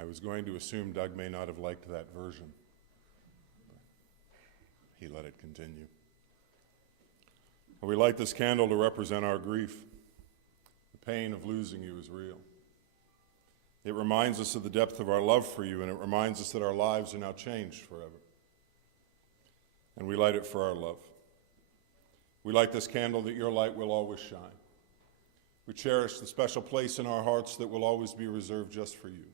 I was going to assume Doug may not have liked that version. He let it continue. We light this candle to represent our grief. The pain of losing you is real. It reminds us of the depth of our love for you, and it reminds us that our lives are now changed forever. And we light it for our love. We light this candle that your light will always shine. We cherish the special place in our hearts that will always be reserved just for you.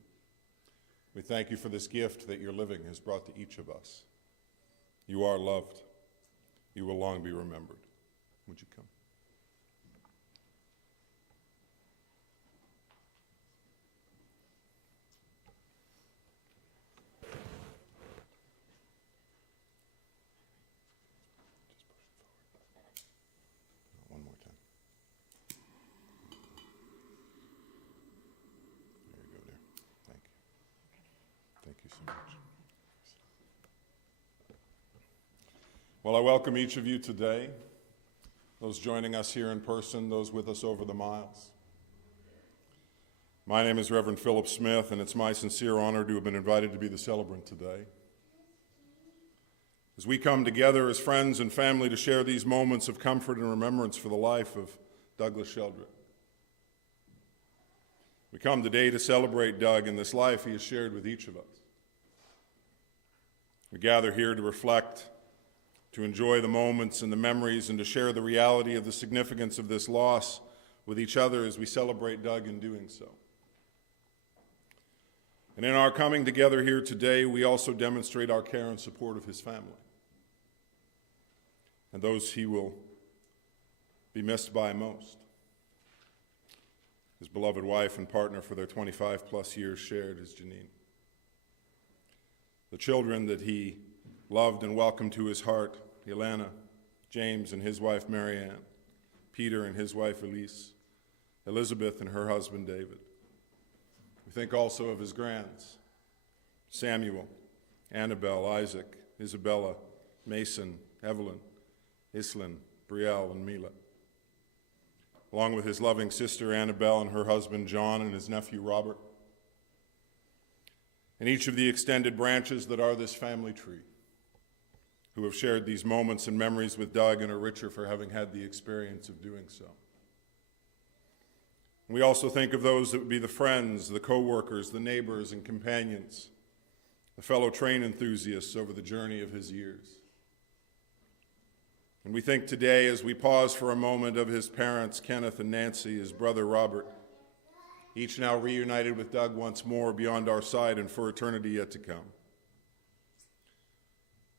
We thank you for this gift that your living has brought to each of us. You are loved. You will long be remembered. Would you come? One more time. There you go, dear. Thank you. Thank you so much. Well, I welcome each of you today, those joining us here in person, those with us over the miles. My name is Reverend Philip Smith, and it's my sincere honor to have been invited to be the celebrant today. As we come together as friends and family to share these moments of comfort and remembrance for the life of Douglas Sheldrick. We come today to celebrate Doug and this life he has shared with each of us. We gather here to reflect, to enjoy the moments and the memories, and to share the reality of the significance of this loss with each other as we celebrate Doug in doing so. And in our coming together here today, we also demonstrate our care and support of his family and those he will be missed by most. His beloved wife and partner for their 25-plus years shared is Janine. The children that he loved and welcomed to his heart, Ilana, James and his wife Marianne, Peter and his wife Elise, Elizabeth and her husband David. We think also of his grands, Samuel, Annabelle, Isaac, Isabella, Mason, Evelyn, Islin, Brielle, and Mila, along with his loving sister Annabelle and her husband John and his nephew Robert, and each of the extended branches that are this family tree, who have shared these moments and memories with Doug and are richer for having had the experience of doing so. We also think of those that would be the friends, the co-workers, the neighbors and companions, the fellow train enthusiasts over the journey of his years. And we think today, as we pause for a moment, of his parents, Kenneth and Nancy, his brother Robert, each now reunited with Doug once more beyond our sight and for eternity yet to come.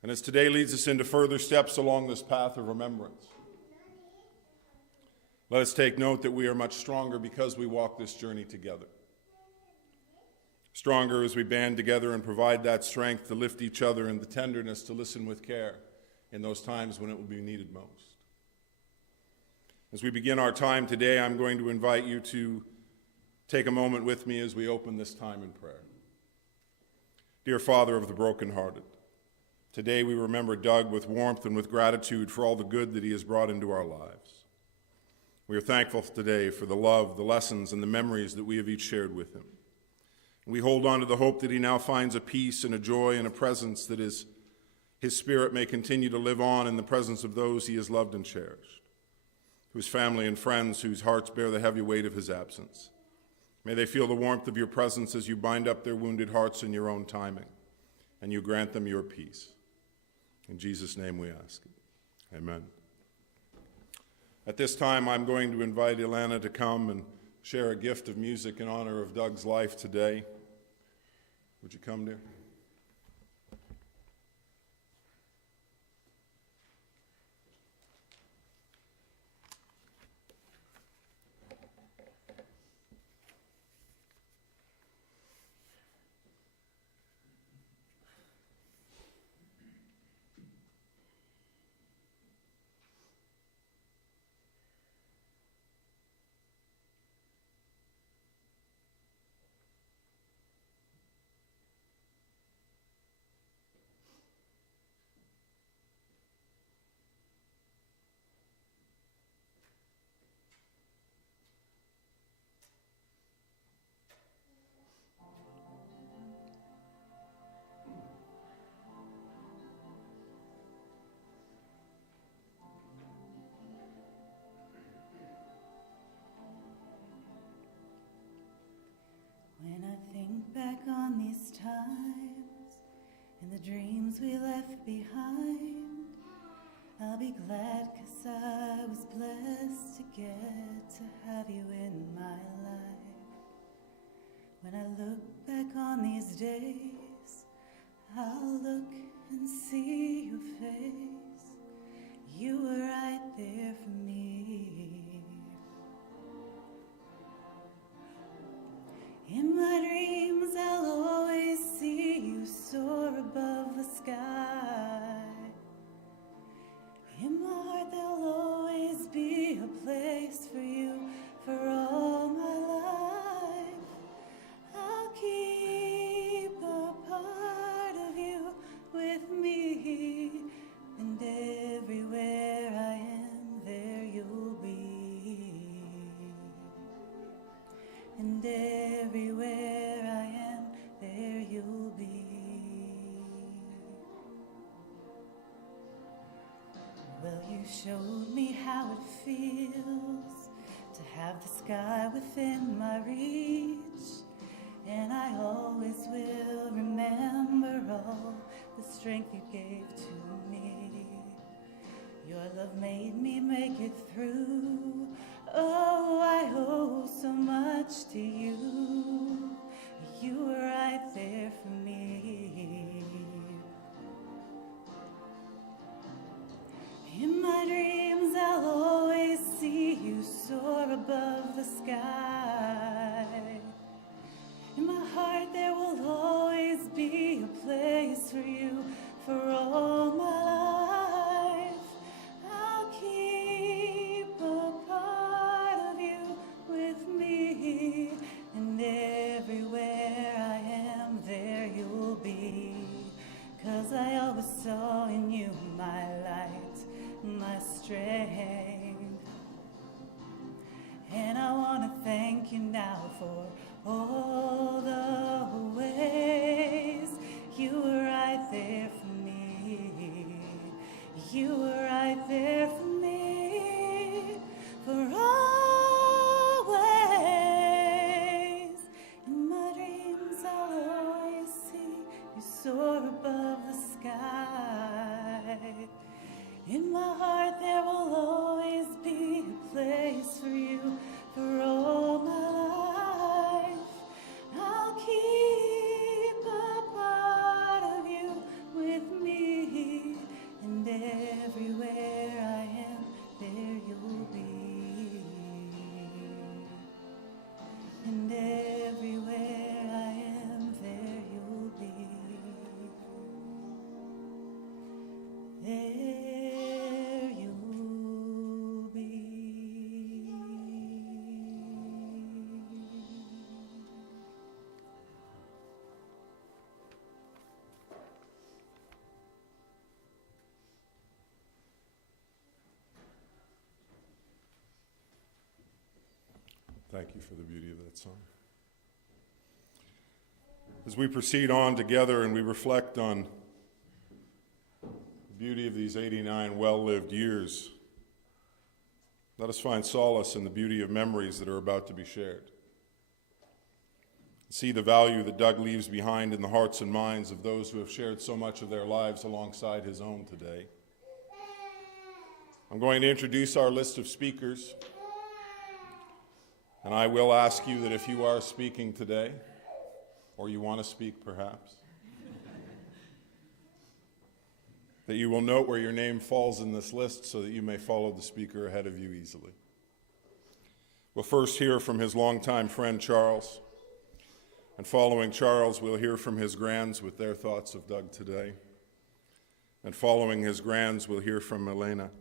And as today leads us into further steps along this path of remembrance, let us take note that we are much stronger because we walk this journey together. Stronger as we band together and provide that strength to lift each other and the tenderness to listen with care in those times when it will be needed most. As we begin our time today, I'm going to invite you to take a moment with me as we open this time in prayer. Dear Father of the brokenhearted, today we remember Doug with warmth and with gratitude for all the good that he has brought into our lives. We are thankful today for the love, the lessons, and the memories that we have each shared with him. We hold on to the hope that he now finds a peace and a joy and a presence that his spirit may continue to live on in the presence of those he has loved and cherished, to his family and friends whose hearts bear the heavy weight of his absence. May they feel the warmth of your presence as you bind up their wounded hearts in your own timing, and you grant them your peace. In Jesus' name we ask it. Amen. At this time, I'm going to invite Ilana to come and share a gift of music in honor of Doug's life today. Would you come, dear? dreams we left behind. I'll be glad 'cause I was blessed to get to have you in my life. When I look back on these days, I'll look and see your face. You were right there for me. In my dreams, I'll always see you soar above the sky. In my heart, there'll always be a place for you for all my life. I'll keep a part of you with me, and everywhere I am, there you'll be. And everywhere I am, there you'll be. Well, you showed me how it feels to have the sky within my reach, and I always will remember all the strength you gave to me. Your love made me make it through. Oh, I owe so much to you. You were right there for me. In my dreams, I'll always see you soar above the sky. In my heart, there will always be a place for you for all my life. I'll keep a part of you with me, and everywhere I am, there you'll be. 'Cause I always saw in you my light, my strength. And I want to thank you now for all the ways you were right there for me. You were right there for me, for always. In my dreams I'll always see you soar above the sky. In my heart there will always be a place for you for all my life. I'll keep a part of you with me, and everywhere I am, there you'll be. And everywhere I am, there you'll be. There you'll be. Thank you for the beauty of that song. As we proceed on together and we reflect on the beauty of these 89 well-lived years, let us find solace in the beauty of memories that are about to be shared. See the value that Doug leaves behind in the hearts and minds of those who have shared so much of their lives alongside his own today. I'm going to introduce our list of speakers, and I will ask you that if you are speaking today, or you want to speak perhaps, that you will note where your name falls in this list so that you may follow the speaker ahead of you easily. We'll first hear from his longtime friend Charles, and following Charles, we'll hear from his grands with their thoughts of Doug today. And following his grands, we'll hear from Elena,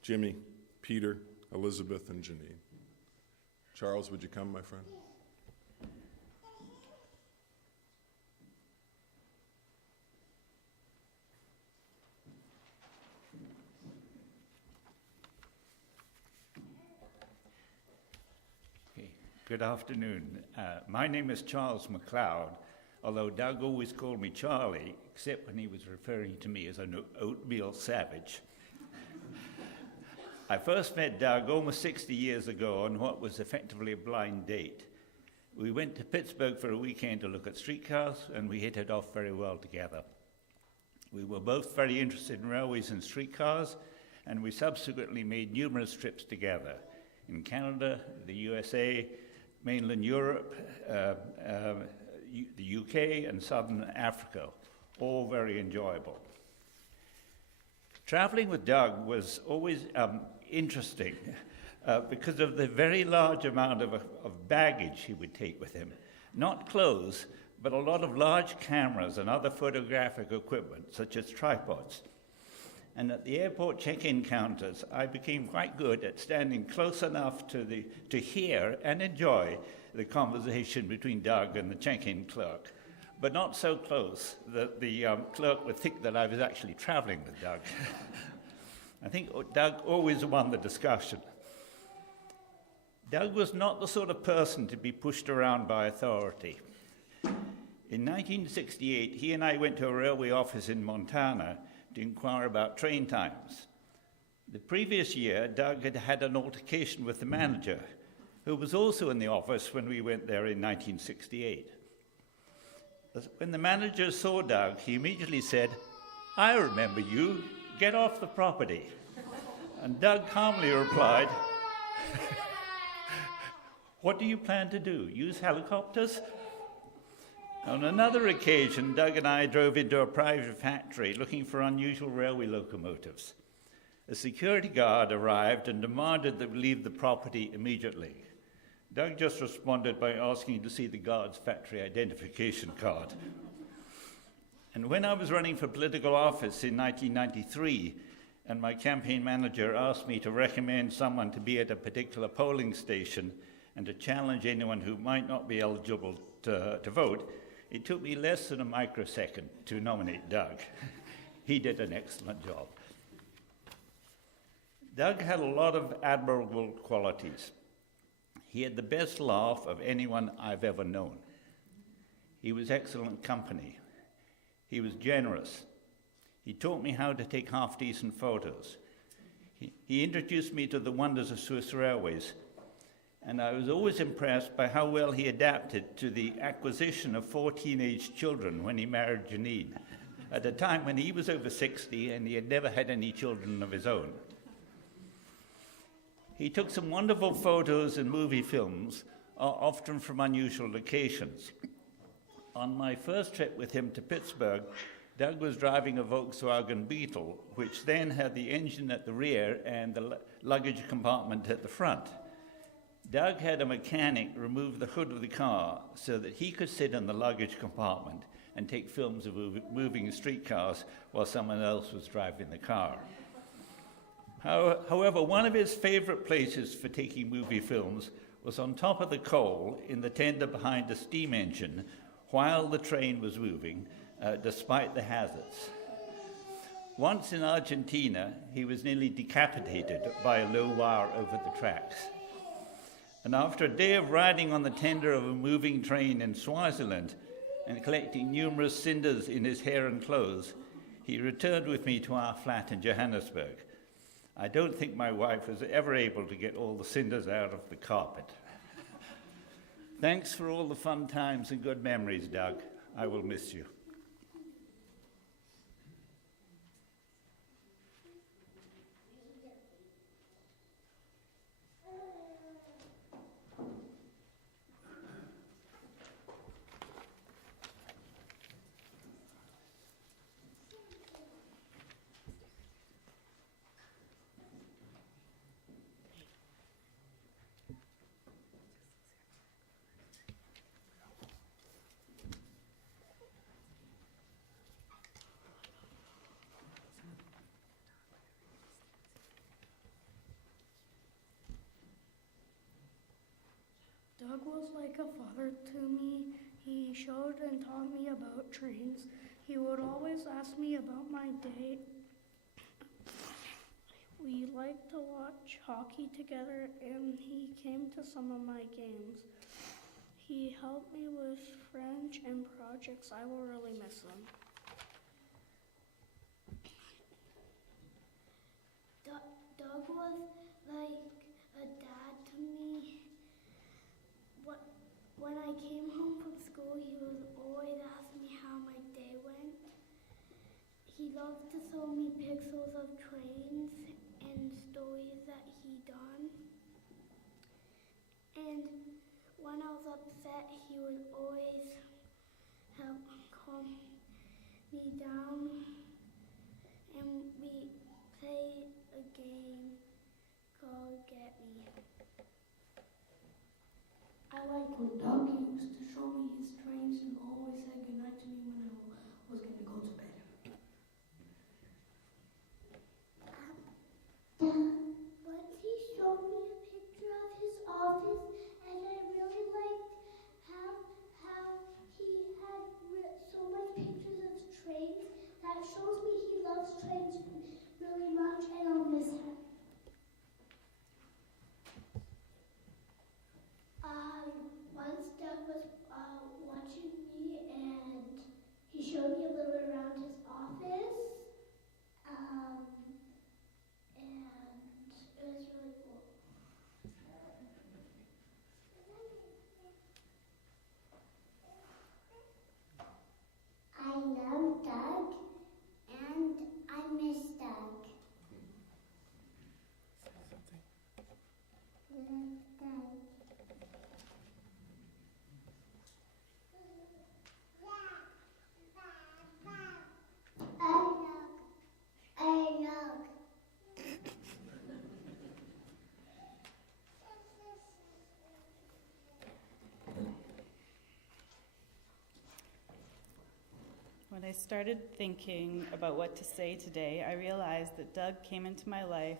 Jimmy, Peter, Elizabeth, and Janine. Charles, would you come, my friend? Good afternoon. My name is Charles MacLeod, although Doug always called me Charlie, except when he was referring to me as an oatmeal savage. I first met Doug almost 60 years ago on what was effectively a blind date. We went to Pittsburgh for a weekend to look at streetcars, and we hit it off very well together. We were both very interested in railways and streetcars, and we subsequently made numerous trips together in Canada, the USA, mainland Europe, the UK, and southern Africa, all very enjoyable. Traveling with Doug was always interesting because of the very large amount of baggage he would take with him. Not clothes, but a lot of large cameras and other photographic equipment, such as tripods. And at the airport check-in counters, I became quite good at standing close enough to hear and enjoy the conversation between Doug and the check-in clerk, but not so close that the clerk would think that I was actually traveling with Doug. I think Doug always won the discussion. Doug was not the sort of person to be pushed around by authority. In 1968, he and I went to a railway office in Montana to inquire about train times. The previous year, Doug had had an altercation with the manager, who was also in the office when we went there in 1968. When the manager saw Doug, he immediately said, "I remember you, get off the property." And Doug calmly replied, "What do you plan to do, use helicopters?" On another occasion, Doug and I drove into a private factory looking for unusual railway locomotives. A security guard arrived and demanded that we leave the property immediately. Doug just responded by asking to see the guard's factory identification card. And when I was running for political office in 1993, and my campaign manager asked me to recommend someone to be at a particular polling station and to challenge anyone who might not be eligible to vote, it took me less than a microsecond to nominate Doug. He did an excellent job. Doug had a lot of admirable qualities. He had the best laugh of anyone I've ever known. He was excellent company. He was generous. He taught me how to take half-decent photos. He introduced me to the wonders of Swiss railways, and I was always impressed by how well he adapted to the acquisition of 4 teenage children when he married Janine, at a time when he was over 60 and he had never had any children of his own. He took some wonderful photos and movie films, often from unusual locations. On my first trip with him to Pittsburgh, Doug was driving a Volkswagen Beetle, which then had the engine at the rear and the luggage compartment at the front. Doug had a mechanic remove the hood of the car so that he could sit in the luggage compartment and take films of moving streetcars while someone else was driving the car. However, one of his favorite places for taking movie films was on top of the coal in the tender behind the steam engine while the train was moving, despite the hazards. Once in Argentina, he was nearly decapitated by a low wire over the tracks. And after a day of riding on the tender of a moving train in Swaziland and collecting numerous cinders in his hair and clothes, he returned with me to our flat in Johannesburg. I don't think my wife was ever able to get all the cinders out of the carpet. Thanks for all the fun times and good memories, Doug. I will miss you. Doug was like a father to me. He showed and taught me about trains. He would always ask me about my day. We liked to watch hockey together, and he came to some of my games. He helped me with French and projects. I will really miss him. Doug was like a dad to me. When I came home from school, he would always ask me how my day went. He loved to show me pictures of trains and stories that he done. And when I was upset, he would always help calm me down. And we play a game called Get Me. I like when Doug used to show me his trains and always said goodnight to me when I was going to go to bed. Once he showed me a picture of his office, and I really liked how he had so much pictures of trains. That shows me he loves trains really much, and I'll miss him. Once Doug was watching me, and he showed me a little bit around his office, and it was really cool. I love Doug, and I miss Doug. Love Doug. I love. When I started thinking about what to say today, I realized that Doug came into my life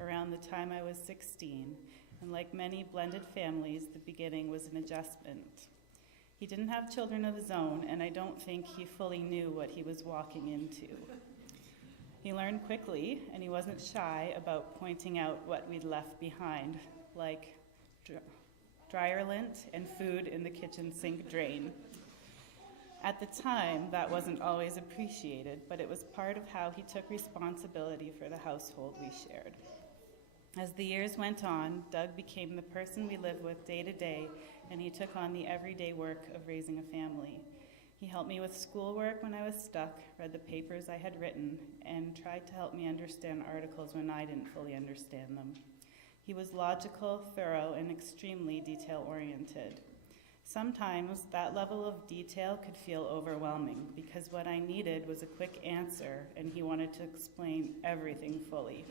around the time I was 16, and like many blended families, the beginning was an adjustment. He didn't have children of his own, and I don't think he fully knew what he was walking into. He learned quickly, and he wasn't shy about pointing out what we'd left behind, like dryer lint and food in the kitchen sink drain. At the time, that wasn't always appreciated, but it was part of how he took responsibility for the household we shared. As the years went on, Doug became the person we lived with day to day, and he took on the everyday work of raising a family. He helped me with schoolwork when I was stuck, read the papers I had written, and tried to help me understand articles when I didn't fully understand them. He was logical, thorough, and extremely detail-oriented. Sometimes that level of detail could feel overwhelming because what I needed was a quick answer, and he wanted to explain everything fully.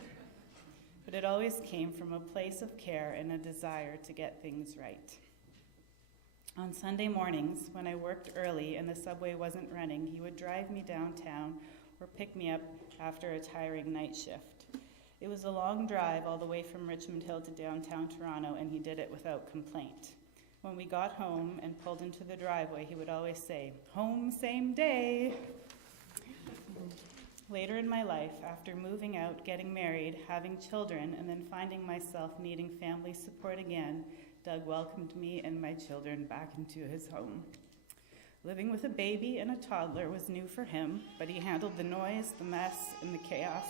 But it always came from a place of care and a desire to get things right. On Sunday mornings, when I worked early and the subway wasn't running, he would drive me downtown or pick me up after a tiring night shift. It was a long drive all the way from Richmond Hill to downtown Toronto, and he did it without complaint. When we got home and pulled into the driveway, he would always say, "Home same day." Later in my life, after moving out, getting married, having children, and then finding myself needing family support again, Doug welcomed me and my children back into his home. Living with a baby and a toddler was new for him, but he handled the noise, the mess, and the chaos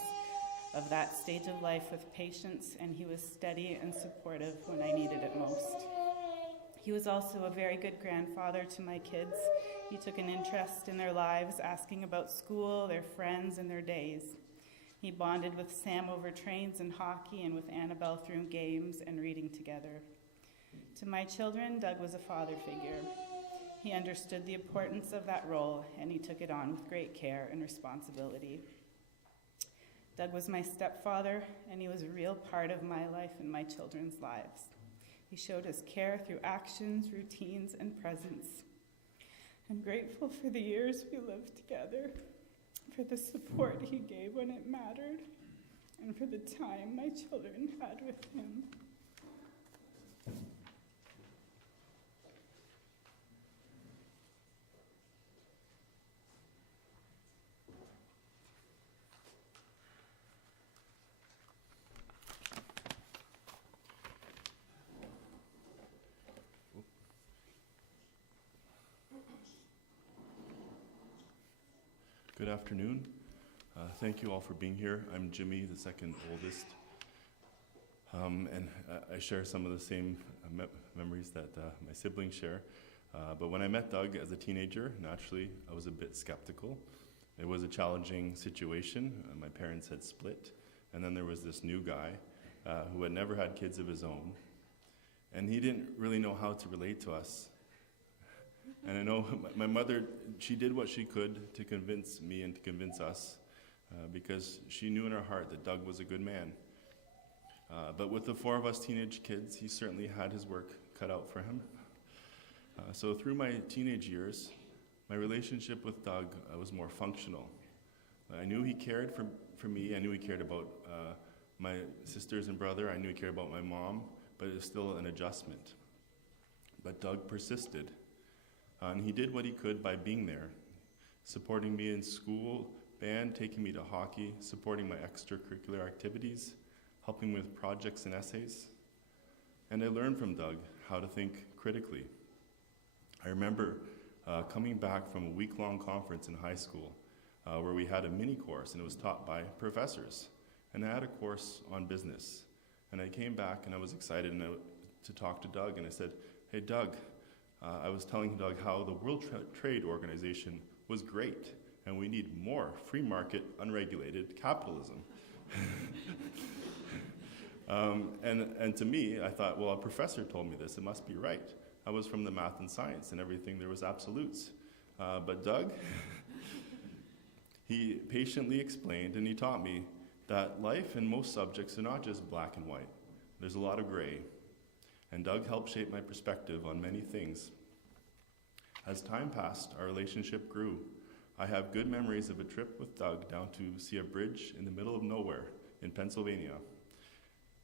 of that stage of life with patience, and he was steady and supportive when I needed it most. He was also a very good grandfather to my kids. He took an interest in their lives, asking about school, their friends, and their days. He bonded with Sam over trains and hockey, and with Annabelle through games and reading together. To my children, Doug was a father figure. He understood the importance of that role, and he took it on with great care and responsibility. Doug was my stepfather, and he was a real part of my life and my children's lives. He showed us care through actions, routines, and presence. I'm grateful for the years we lived together, for the support he gave when it mattered, and for the time my children had with him. Good afternoon. Thank you all for being here. I'm Jimmy, the second oldest, and I share some of the same memories that my siblings share. But when I met Doug as a teenager, naturally, I was a bit skeptical. It was a challenging situation. My parents had split, and then there was this new guy who had never had kids of his own, and he didn't really know how to relate to us. And I know my mother, she did what she could to convince me and to convince us, because she knew in her heart that Doug was a good man. But with the 4 of us teenage kids, he certainly had his work cut out for him. So through my teenage years, my relationship with Doug was more functional. I knew he cared for me. I knew he cared about my sisters and brother. I knew he cared about my mom, but it was still an adjustment. But Doug persisted, and he did what he could by being there, supporting me in school, band, taking me to hockey, supporting my extracurricular activities, helping with projects and essays. And I learned from Doug how to think critically. I remember coming back from a week-long conference in high school where we had a mini course, and it was taught by professors. And I had a course on business. And I came back and I was excited to talk to Doug, and I said, "Hey Doug, I was telling Doug how the World Trade Organization was great, and we need more free market, unregulated capitalism." And to me, I thought, well, a professor told me this, it must be right. I was from the math and science, and everything there was absolutes. But Doug, he patiently explained, and he taught me that life and most subjects are not just black and white. There's a lot of gray. And Doug helped shape my perspective on many things. As time passed, our relationship grew. I have good memories of a trip with Doug down to see a bridge in the middle of nowhere in Pennsylvania.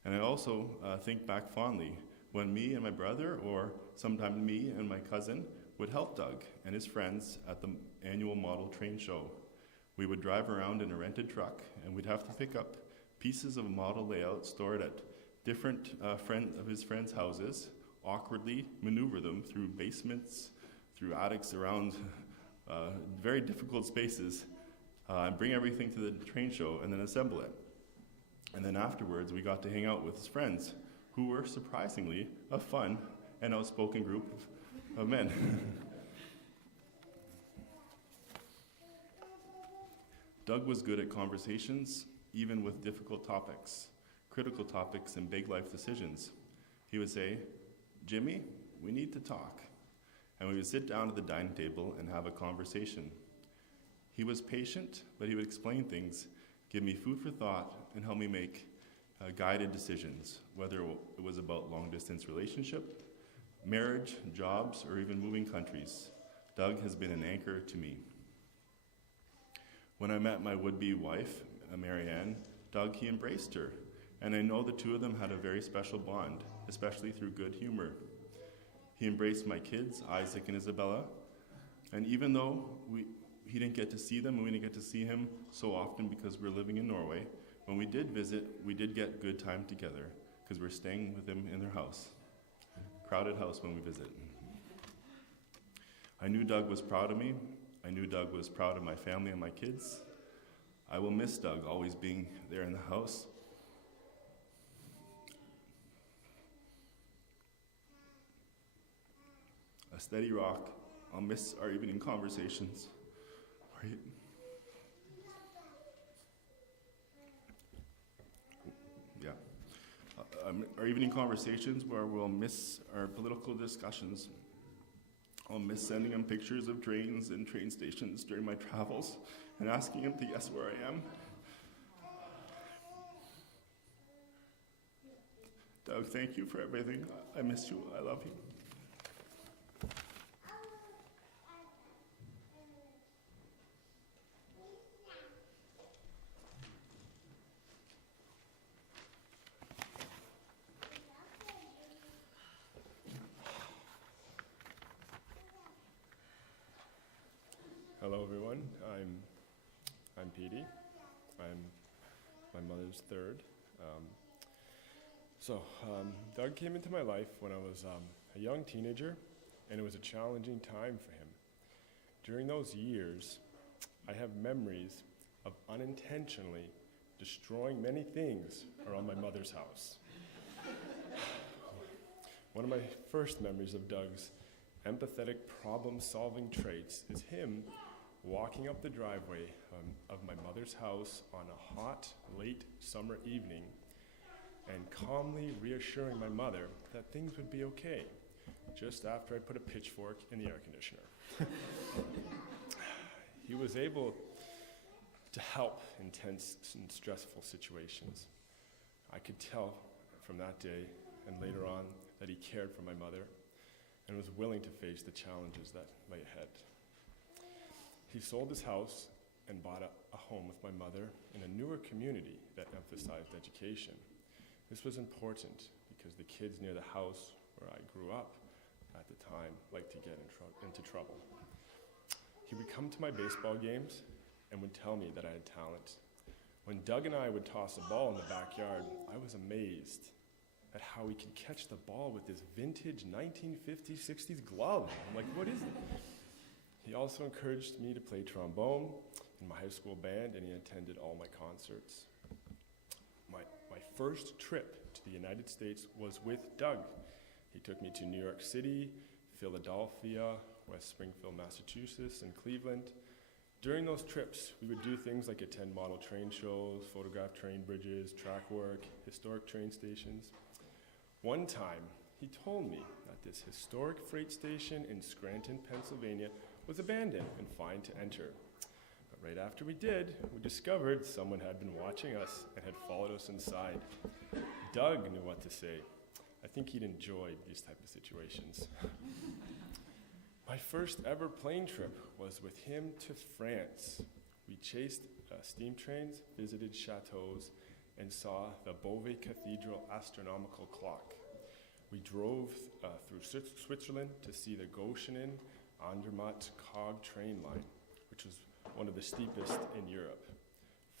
And I also think back fondly when me and my brother, or sometimes me and my cousin, would help Doug and his friends at the annual model train show. We would drive around in a rented truck, and we'd have to pick up pieces of model layout stored at different of his friends' houses, awkwardly maneuver them through basements, through attics, around very difficult spaces, and bring everything to the train show and then assemble it. And then afterwards, we got to hang out with his friends, who were surprisingly a fun and outspoken group of men. Doug was good at conversations, even with difficult topics, critical topics, and big life decisions. He would say, "Jimmy, we need to talk." And we would sit down at the dining table and have a conversation. He was patient, but he would explain things, give me food for thought, and help me make guided decisions, whether it was about long-distance relationship, marriage, jobs, or even moving countries. Doug has been an anchor to me. When I met my would-be wife, Marianne, Doug, he embraced her, and I know the two of them had a very special bond, especially through good humor. He embraced my kids, Isaac and Isabella, and even though he didn't get to see them, and we didn't get to see him so often because we're living in Norway, when we did visit, we did get good time together because we're staying with him in their house. Crowded house when we visit. I knew Doug was proud of me. I knew Doug was proud of my family and my kids. I will miss Doug always being there in the house. A steady rock. I'll miss our evening conversations. Right? Yeah. Our evening conversations where we'll miss our political discussions. I'll miss sending him pictures of trains and train stations during my travels and asking him to guess where I am. Doug, thank you for everything. I miss you. I love you. Hello, everyone. I'm Petey. I'm my mother's third. Doug came into my life when I was a young teenager, and it was a challenging time for him. During those years, I have memories of unintentionally destroying many things around my mother's house. One of my first memories of Doug's empathetic problem-solving traits is him walking up the driveway of my mother's house on a hot, late summer evening and calmly reassuring my mother that things would be okay just after I put a pitchfork in the air conditioner. He was able to help in tense and stressful situations. I could tell from that day and later on that he cared for my mother and was willing to face the challenges that lay ahead. He sold his house and bought a home with my mother in a newer community that emphasized education. This was important because the kids near the house where I grew up at the time liked to get into trouble. He would come to my baseball games and would tell me that I had talent. When Doug and I would toss a ball in the backyard, I was amazed at how he could catch the ball with this vintage 1950s, 60s glove. I'm like, what is it? He also encouraged me to play trombone in my high school band, and he attended all my concerts. My first trip to the United States was with Doug. He took me to New York City, Philadelphia, West Springfield, Massachusetts, and Cleveland. During those trips, we would do things like attend model train shows, photograph train bridges, track work, historic train stations. One time, he told me that this historic freight station in Scranton, Pennsylvania was abandoned and fine to enter. But right after we did, we discovered someone had been watching us and had followed us inside. Doug knew what to say. I think he'd enjoyed these type of situations. My first ever plane trip was with him to France. We chased steam trains, visited chateaus, and saw the Beauvais Cathedral astronomical clock. We drove through Switzerland to see the Goshen Andermatt Cog train line, which was one of the steepest in Europe.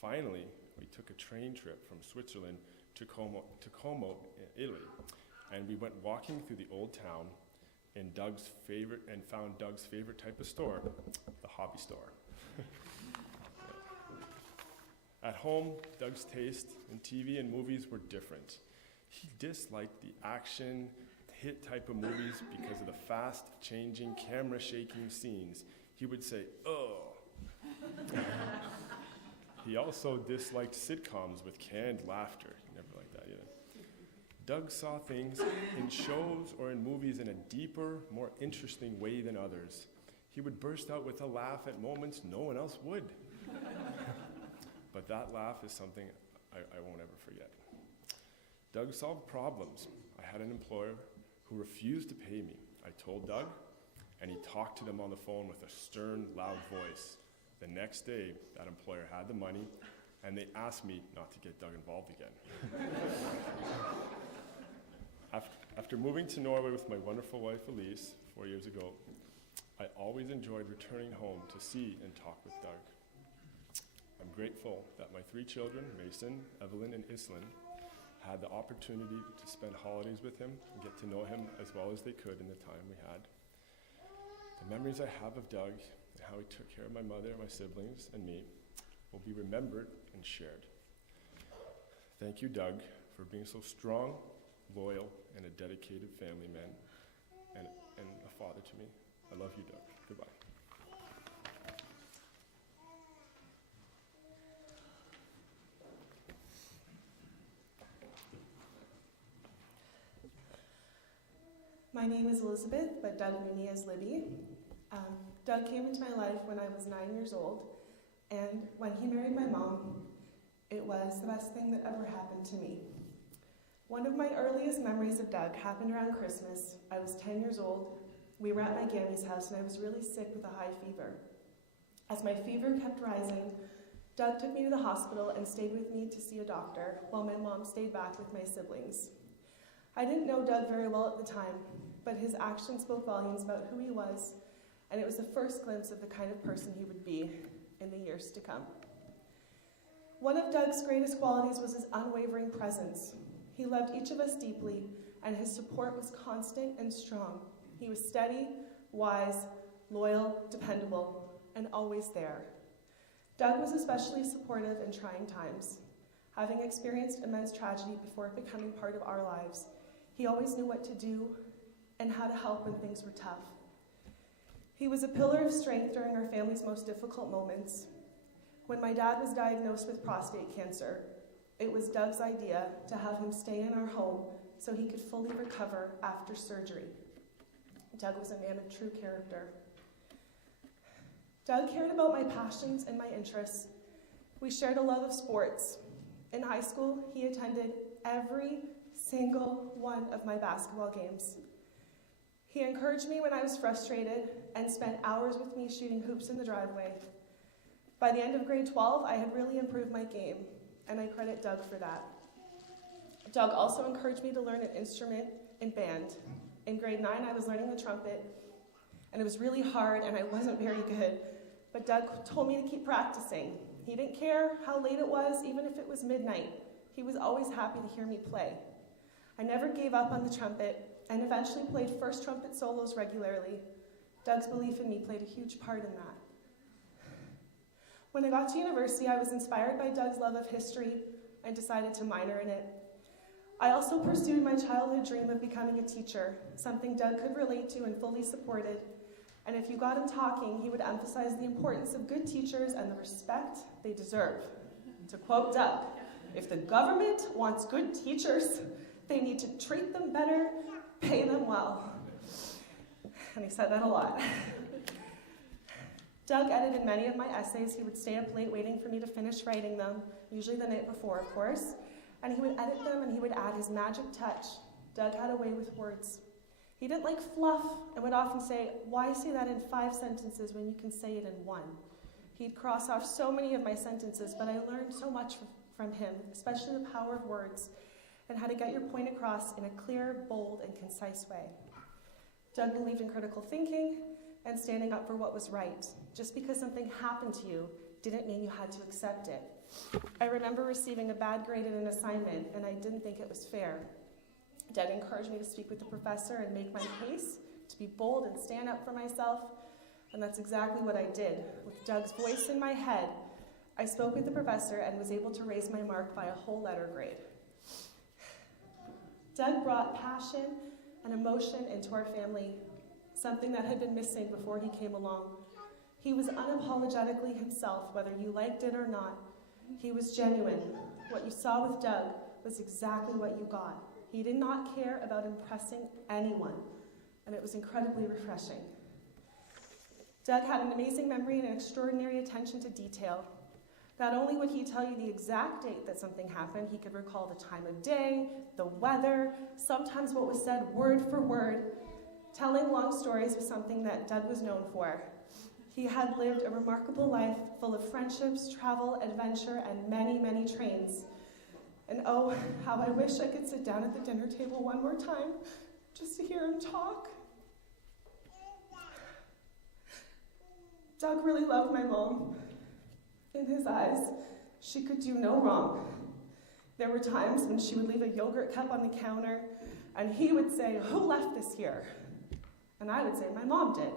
Finally, we took a train trip from Switzerland to Como, Italy, and we went walking through the old town and found Doug's favorite type of store, the hobby store. At home, Doug's taste in TV and movies were different. He disliked the action, hit type of movies because of the fast-changing, camera-shaking scenes. He would say, "Oh." He also disliked sitcoms with canned laughter. He never liked that either. Doug saw things in shows or in movies in a deeper, more interesting way than others. He would burst out with a laugh at moments no one else would. But that laugh is something I won't ever forget. Doug solved problems. I had an employer who refused to pay me. I told Doug, and he talked to them on the phone with a stern, loud voice. The next day, that employer had the money, and they asked me not to get Doug involved again. After moving to Norway with my wonderful wife Elise 4 years ago, I always enjoyed returning home to see and talk with Doug. I'm grateful that my 3 children, Mason, Evelyn, and Islin, had the opportunity to spend holidays with him and get to know him as well as they could in the time we had. The memories I have of Doug and how he took care of my mother, my siblings, and me will be remembered and shared. Thank you, Doug, for being so strong, loyal, and a dedicated family man and a father to me. I love you, Doug. Goodbye. My name is Elizabeth, but Doug knew me as Libby. Doug came into my life when I was 9 years old, and when he married my mom, it was the best thing that ever happened to me. One of my earliest memories of Doug happened around Christmas. I was 10 years old. We were at my Gammy's house, and I was really sick with a high fever. As my fever kept rising, Doug took me to the hospital and stayed with me to see a doctor, while my mom stayed back with my siblings. I didn't know Doug very well at the time, but his actions spoke volumes about who he was, and it was the first glimpse of the kind of person he would be in the years to come. One of Doug's greatest qualities was his unwavering presence. He loved each of us deeply, and his support was constant and strong. He was steady, wise, loyal, dependable, and always there. Doug was especially supportive in trying times. Having experienced immense tragedy before becoming part of our lives, he always knew what to do and how to help when things were tough. He was a pillar of strength during our family's most difficult moments. When my dad was diagnosed with prostate cancer, it was Doug's idea to have him stay in our home so he could fully recover after surgery. Doug was a man of true character. Doug cared about my passions and my interests. We shared a love of sports. In high school, he attended every single one of my basketball games. He encouraged me when I was frustrated and spent hours with me shooting hoops in the driveway. By the end of grade 12, I had really improved my game, and I credit Doug for that. Doug also encouraged me to learn an instrument in band. In grade 9, I was learning the trumpet, and it was really hard, and I wasn't very good, but Doug told me to keep practicing. He didn't care how late it was, even if it was midnight. He was always happy to hear me play. I never gave up on the trumpet, and eventually played first trumpet solos regularly. Doug's belief in me played a huge part in that. When I got to university, I was inspired by Doug's love of history and decided to minor in it. I also pursued my childhood dream of becoming a teacher, something Doug could relate to and fully supported. And if you got him talking, he would emphasize the importance of good teachers and the respect they deserve. To quote Doug, "If the government wants good teachers, they need to treat them better, pay them well." And he said that a lot. Doug edited many of my essays. He would stay up late waiting for me to finish writing them, usually the night before, of course. And he would edit them and he would add his magic touch. Doug had a way with words. He didn't like fluff and would often say, "Why say that in 5 sentences when you can say it in 1?" He'd cross off so many of my sentences, but I learned so much from him, especially the power of words and how to get your point across in a clear, bold, and concise way. Doug believed in critical thinking and standing up for what was right. Just because something happened to you didn't mean you had to accept it. I remember receiving a bad grade in an assignment, and I didn't think it was fair. Doug encouraged me to speak with the professor and make my case, to be bold and stand up for myself, and that's exactly what I did. With Doug's voice in my head, I spoke with the professor and was able to raise my mark by a whole letter grade. Doug brought passion and emotion into our family, something that had been missing before he came along. He was unapologetically himself, whether you liked it or not. He was genuine. What you saw with Doug was exactly what you got. He did not care about impressing anyone, and it was incredibly refreshing. Doug had an amazing memory and an extraordinary attention to detail. Not only would he tell you the exact date that something happened, he could recall the time of day, the weather, sometimes what was said word for word. Telling long stories was something that Doug was known for. He had lived a remarkable life full of friendships, travel, adventure, and many, many trains. And oh, how I wish I could sit down at the dinner table one more time just to hear him talk. Doug really loved my mom. In his eyes, she could do no wrong. There were times when she would leave a yogurt cup on the counter, and he would say, "Who left this here?" And I would say, "My mom did."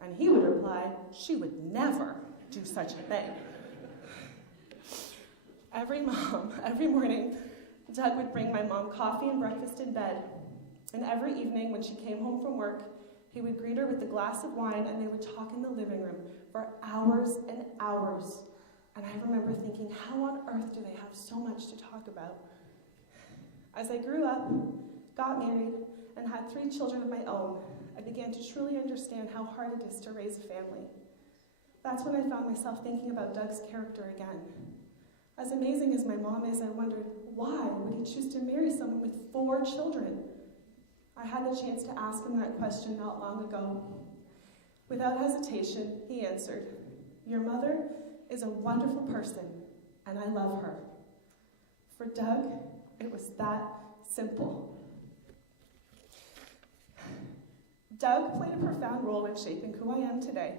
And he would reply, "She would never do such a thing." Every morning, Doug would bring my mom coffee and breakfast in bed. And every evening when she came home from work, he would greet her with a glass of wine, and they would talk in the living room for hours and hours. And I remember thinking, how on earth do they have so much to talk about? As I grew up, got married, and had 3 children of my own, I began to truly understand how hard it is to raise a family. That's when I found myself thinking about Doug's character again. As amazing as my mom is, I wondered, why would he choose to marry someone with 4 children? I had the chance to ask him that question not long ago. Without hesitation, he answered, "Your mother is a wonderful person, and I love her." For Doug, it was that simple. Doug played a profound role in shaping who I am today.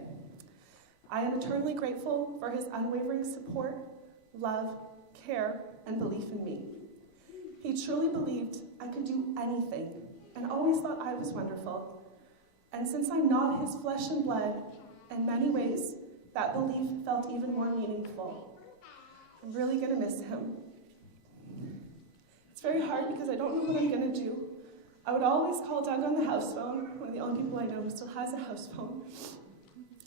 I am eternally grateful for his unwavering support, love, care, and belief in me. He truly believed I could do anything and always thought I was wonderful. And since I'm not his flesh and blood, in many ways, that belief felt even more meaningful. I'm really going to miss him. It's very hard because I don't know what I'm going to do. I would always call Doug on the house phone, one of the only people I know who still has a house phone.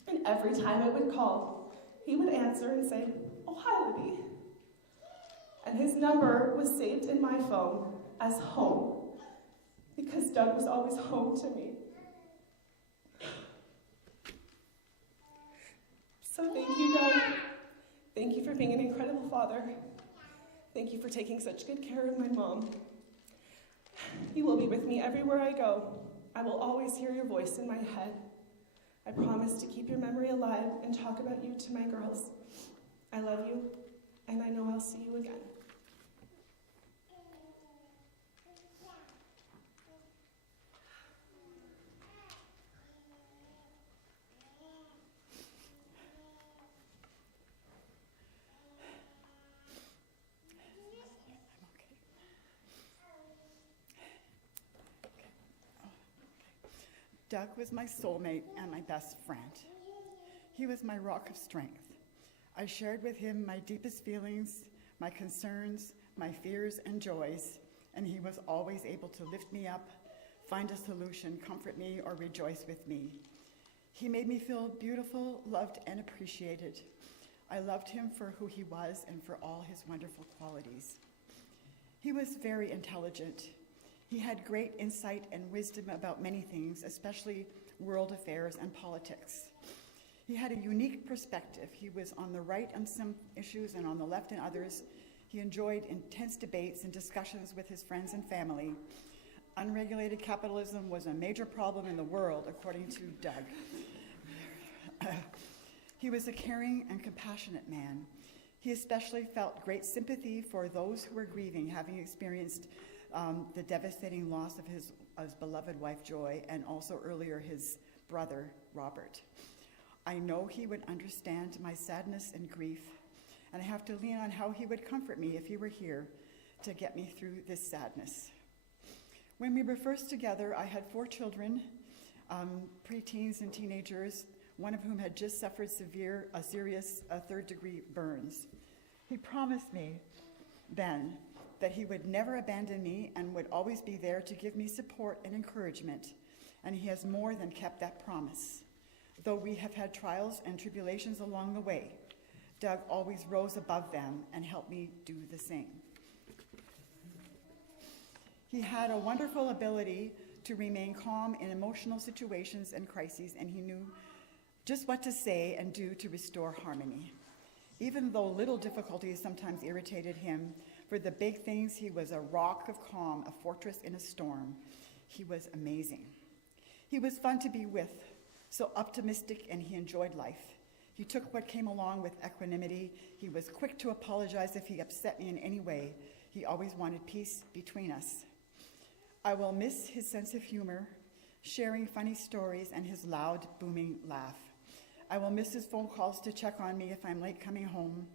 And every time I would call, he would answer and say, "Oh, hi, Libby." And his number was saved in my phone as home, because Doug was always home to me. So thank you, Doug. Thank you for being an incredible father. Thank you for taking such good care of my mom. You will be with me everywhere I go. I will always hear your voice in my head. I promise to keep your memory alive and talk about you to my girls. I love you, and I know I'll see you again. Doug was my soulmate and my best friend. He was my rock of strength. I shared with him my deepest feelings, my concerns, my fears and joys, and he was always able to lift me up, find a solution, comfort me, or rejoice with me. He made me feel beautiful, loved, and appreciated. I loved him for who he was and for all his wonderful qualities. He was very intelligent. He had great insight and wisdom about many things, especially world affairs and politics. He had a unique perspective. He was on the right on some issues and on the left in others. He enjoyed intense debates and discussions with his friends and family. Unregulated capitalism was a major problem in the world, according to Doug. He was a caring and compassionate man. He especially felt great sympathy for those who were grieving, having experienced the devastating loss of his beloved wife, Joy, and also earlier his brother, Robert. I know he would understand my sadness and grief, and I have to lean on how he would comfort me if he were here to get me through this sadness. When we were first together, I had 4 children, preteens and teenagers, one of whom had just suffered serious third-degree burns. He promised me then that he would never abandon me and would always be there to give me support and encouragement, and he has more than kept that promise. Though we have had trials and tribulations along the way, Doug always rose above them and helped me do the same. He had a wonderful ability to remain calm in emotional situations and crises, and he knew just what to say and do to restore harmony. Even though little difficulties sometimes irritated him, for the big things, he was a rock of calm, a fortress in a storm. He was amazing. He was fun to be with, so optimistic, and he enjoyed life. He took what came along with equanimity. He was quick to apologize if he upset me in any way. He always wanted peace between us. I will miss his sense of humor, sharing funny stories, and his loud, booming laugh. I will miss his phone calls to check on me if I'm late coming home.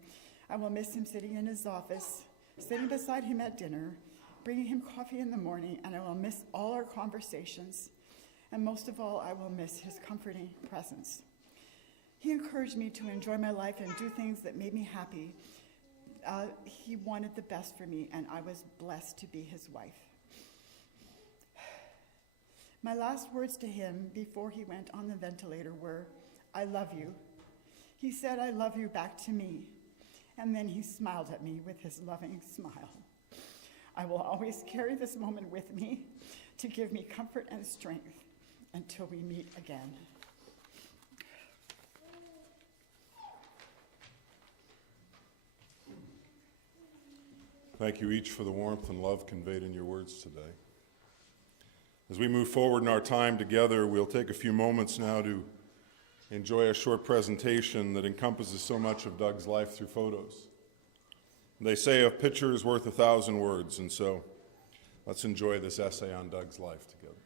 I will miss him sitting in his office, sitting beside him at dinner, bringing him coffee in the morning, and I will miss all our conversations. And most of all, I will miss his comforting presence. He encouraged me to enjoy my life and do things that made me happy. He wanted the best for me, and I was blessed to be his wife. My last words to him before he went on the ventilator were, "I love you." He said, "I love you" back to me. And then he smiled at me with his loving smile. I will always carry this moment with me to give me comfort and strength until we meet again. Thank you each for the warmth and love conveyed in your words today. As we move forward in our time together, we'll take a few moments now to enjoy a short presentation that encompasses so much of Doug's life through photos. They say a picture is worth 1,000 words, and so let's enjoy this essay on Doug's life together.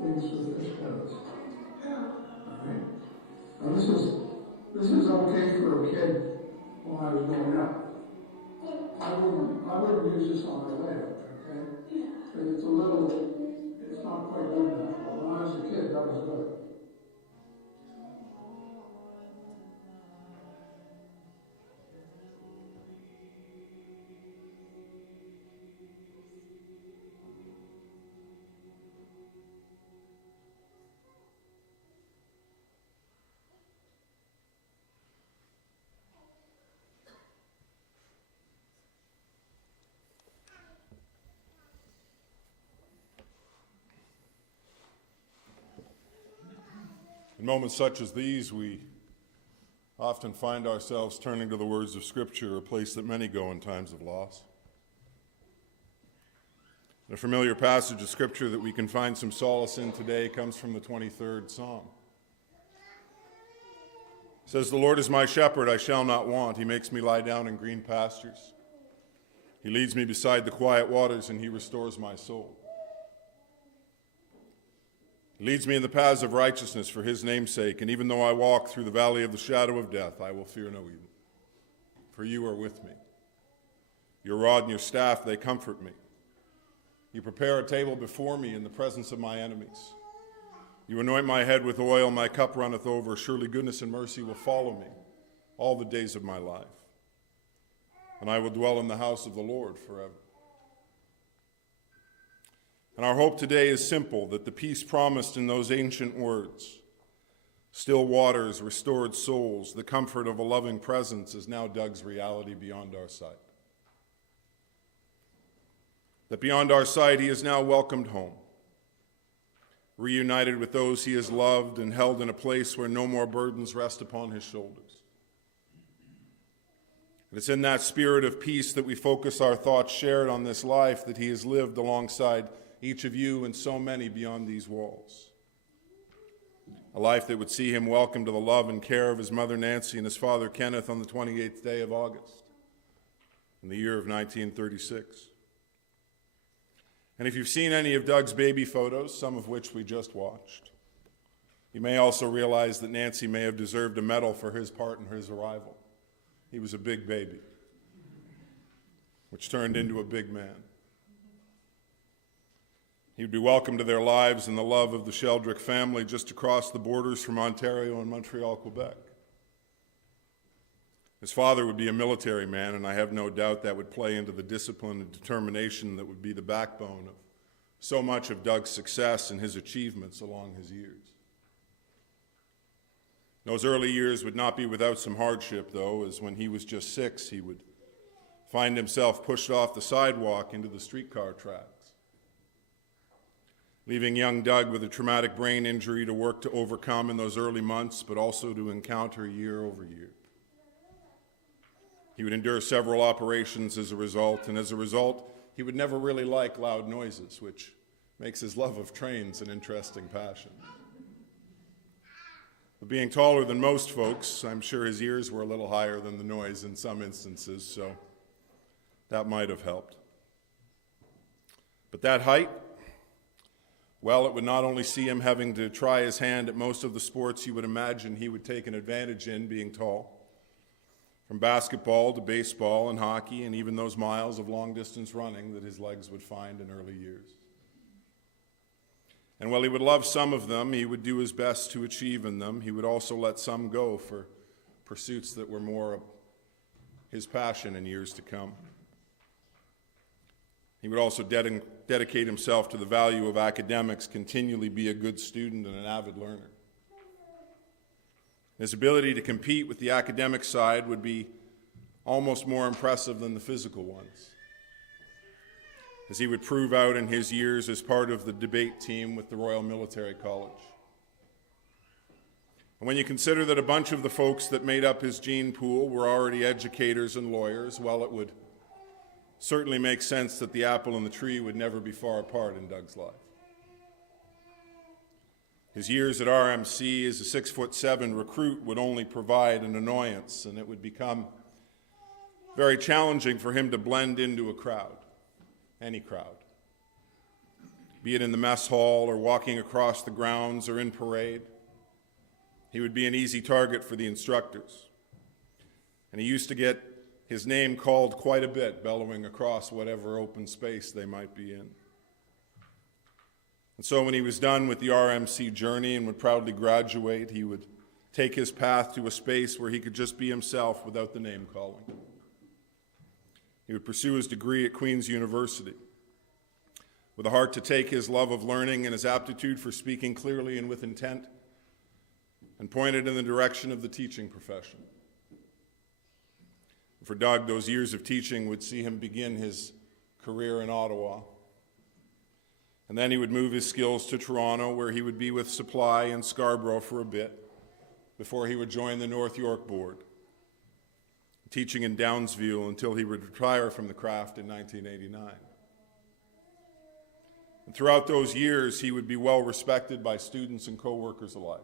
things with fish petals. Right? Now this is okay for a kid when I was growing up. I wouldn't use this on my way up, okay? Because it's not quite good enough. But when I was a kid, that was good. In moments such as these, we often find ourselves turning to the words of Scripture, a place that many go in times of loss. The familiar passage of Scripture that we can find some solace in today comes from the 23rd Psalm. It says, "The Lord is my shepherd, I shall not want. He makes me lie down in green pastures. He leads me beside the quiet waters, and he restores my soul. He leads me in the paths of righteousness for his name's sake, and even though I walk through the valley of the shadow of death, I will fear no evil. For you are with me. Your rod and your staff, they comfort me. You prepare a table before me in the presence of my enemies. You anoint my head with oil, my cup runneth over. Surely goodness and mercy will follow me all the days of my life, and I will dwell in the house of the Lord forever." And our hope today is simple, that the peace promised in those ancient words, still waters, restored souls, the comfort of a loving presence, is now Doug's reality beyond our sight. That beyond our sight, he is now welcomed home, reunited with those he has loved and held in a place where no more burdens rest upon his shoulders. And it's in that spirit of peace that we focus our thoughts shared on this life that he has lived alongside each of you and so many beyond these walls. A life that would see him welcome to the love and care of his mother Nancy and his father Kenneth on the 28th day of August in the year of 1936. And if you've seen any of Doug's baby photos, some of which we just watched, you may also realize that Nancy may have deserved a medal for his part in his arrival. He was a big baby, which turned into a big man. He would be welcome to their lives in the love of the Sheldrick family just across the borders from Ontario and Montreal, Quebec. His father would be a military man, and I have no doubt that would play into the discipline and determination that would be the backbone of so much of Doug's success and his achievements along his years. Those early years would not be without some hardship, though, as when he was just 6, he would find himself pushed off the sidewalk into the streetcar tracks, leaving young Doug with a traumatic brain injury to work to overcome in those early months, but also to encounter year over year. He would endure several operations as a result, and as a result, he would never really like loud noises, which makes his love of trains an interesting passion. But being taller than most folks, I'm sure his ears were a little higher than the noise in some instances, so that might have helped. But that height, well, it would not only see him having to try his hand at most of the sports you would imagine he would take an advantage in being tall, from basketball to baseball and hockey, and even those miles of long-distance running that his legs would find in early years. And while he would love some of them, he would do his best to achieve in them. He would also let some go for pursuits that were more of his passion in years to come. He would also dedicate himself to the value of academics, continually be a good student and an avid learner. His ability to compete with the academic side would be almost more impressive than the physical ones, as he would prove out in his years as part of the debate team with the Royal Military College. And when you consider that a bunch of the folks that made up his gene pool were already educators and lawyers, well, it would certainly make sense that the apple and the tree would never be far apart in Doug's life. His years at RMC as a 6'7" recruit would only provide an annoyance, and it would become very challenging for him to blend into a crowd, any crowd. be it in the mess hall or walking across the grounds or in parade. He would be an easy target for the instructors. And he used to get his name called quite a bit, bellowing across whatever open space they might be in. And so when he was done with the RMC journey and would proudly graduate, he would take his path to a space where he could just be himself without the name calling. He would pursue his degree at Queen's University with a heart to take his love of learning and his aptitude for speaking clearly and with intent and point it in the direction of the teaching profession. For Doug, those years of teaching would see him begin his career in Ottawa. And then he would move his skills to Toronto, where he would be with Supply and Scarborough for a bit before he would join the North York Board, teaching in Downsview until he would retire from the craft in 1989. And throughout those years, he would be well respected by students and co-workers alike.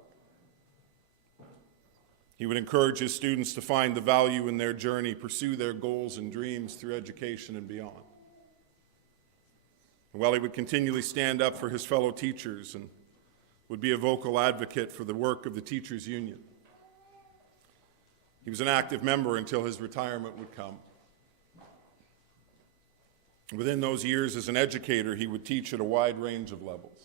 He would encourage his students to find the value in their journey, pursue their goals and dreams through education and beyond. And while he would continually stand up for his fellow teachers and would be a vocal advocate for the work of the Teachers Union, he was an active member until his retirement would come. Within those years as an educator, he would teach at a wide range of levels.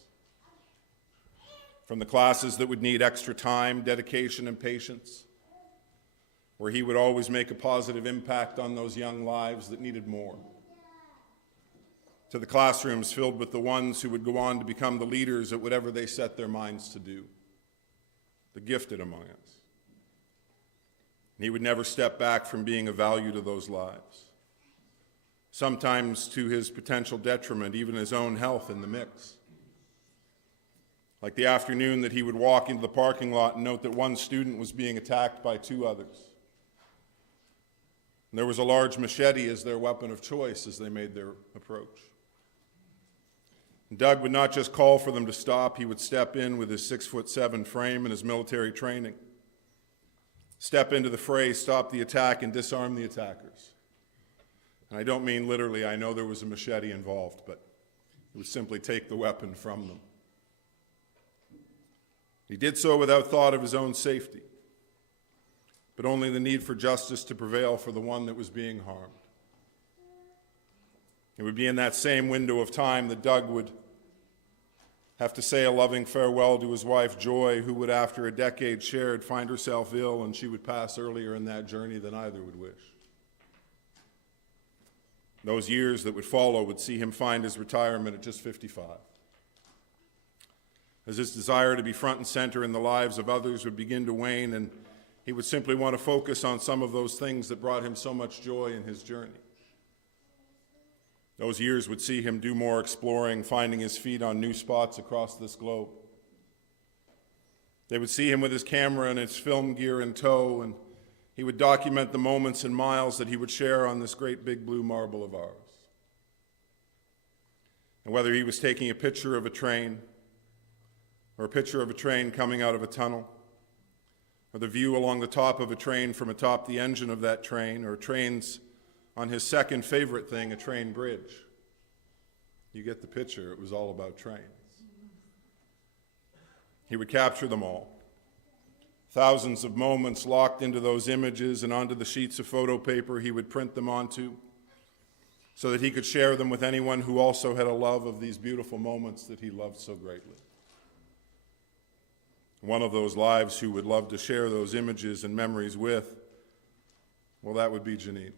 From the classes that would need extra time, dedication, and patience, where he would always make a positive impact on those young lives that needed more, to the classrooms filled with the ones who would go on to become the leaders at whatever they set their minds to do, the gifted among us. And he would never step back from being of value to those lives, sometimes to his potential detriment, even his own health in the mix. Like the afternoon that he would walk into the parking lot and note that one student was being attacked by two others. And there was a large machete as their weapon of choice as they made their approach. And Doug would not just call for them to stop, he would step in with his 6'7" frame and his military training. Step into the fray, stop the attack, and disarm the attackers. And I don't mean literally, I know there was a machete involved, but he would simply take the weapon from them. He did so without thought of his own safety, but only the need for justice to prevail for the one that was being harmed. It would be in that same window of time that Doug would have to say a loving farewell to his wife, Joy, who would, after a decade shared, find herself ill, and she would pass earlier in that journey than either would wish. Those years that would follow would see him find his retirement at just 55. As his desire to be front and center in the lives of others would begin to wane, and he would simply want to focus on some of those things that brought him so much joy in his journey. Those years would see him do more exploring, finding his feet on new spots across this globe. They would see him with his camera and his film gear in tow, and he would document the moments and miles that he would share on this great big blue marble of ours. And whether he was taking a picture of a train, or a picture of a train coming out of a tunnel, or the view along the top of a train from atop the engine of that train, or trains on his second favorite thing, a train bridge. You get the picture, it was all about trains. He would capture them all. Thousands of moments locked into those images and onto the sheets of photo paper he would print them onto so that he could share them with anyone who also had a love of these beautiful moments that he loved so greatly. One of those lives who would love to share those images and memories with, well, that would be Janine.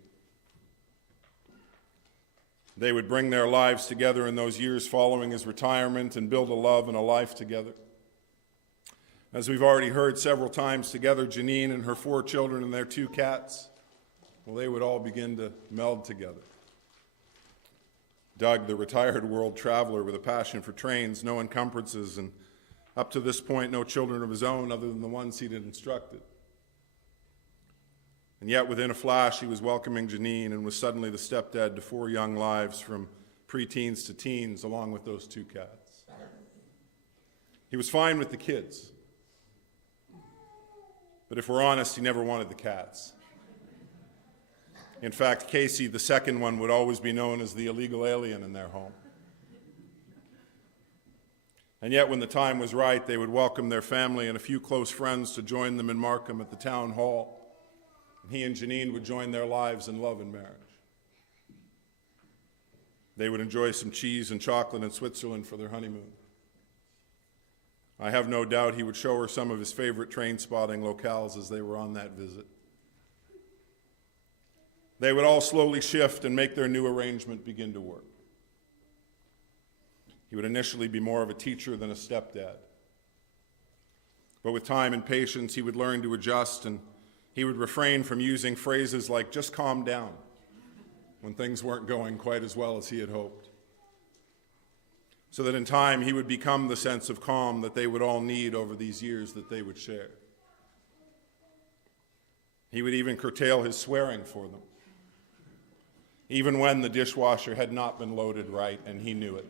They would bring their lives together in those years following his retirement and build a love and a life together. As we've already heard several times together, Janine and her 4 children and their 2 cats, well, they would all begin to meld together. Doug, the retired world traveler with a passion for trains, no encumbrances, and up to this point, no children of his own other than the ones he'd instructed. And yet, within a flash, he was welcoming Janine and was suddenly the stepdad to 4 young lives from preteens to teens, along with those 2 cats. He was fine with the kids. But if we're honest, he never wanted the cats. In fact, Casey, the second one, would always be known as the illegal alien in their home. And yet, when the time was right, they would welcome their family and a few close friends to join them in Markham at the town hall. And he and Janine would join their lives in love and marriage. They would enjoy some cheese and chocolate in Switzerland for their honeymoon. I have no doubt he would show her some of his favorite train spotting locales as they were on that visit. They would all slowly shift and make their new arrangement begin to work. He would initially be more of a teacher than a stepdad. But with time and patience, he would learn to adjust, and he would refrain from using phrases like, "just calm down," when things weren't going quite as well as he had hoped. So that in time, he would become the sense of calm that they would all need over these years that they would share. He would even curtail his swearing for them, even when the dishwasher had not been loaded right, and he knew it.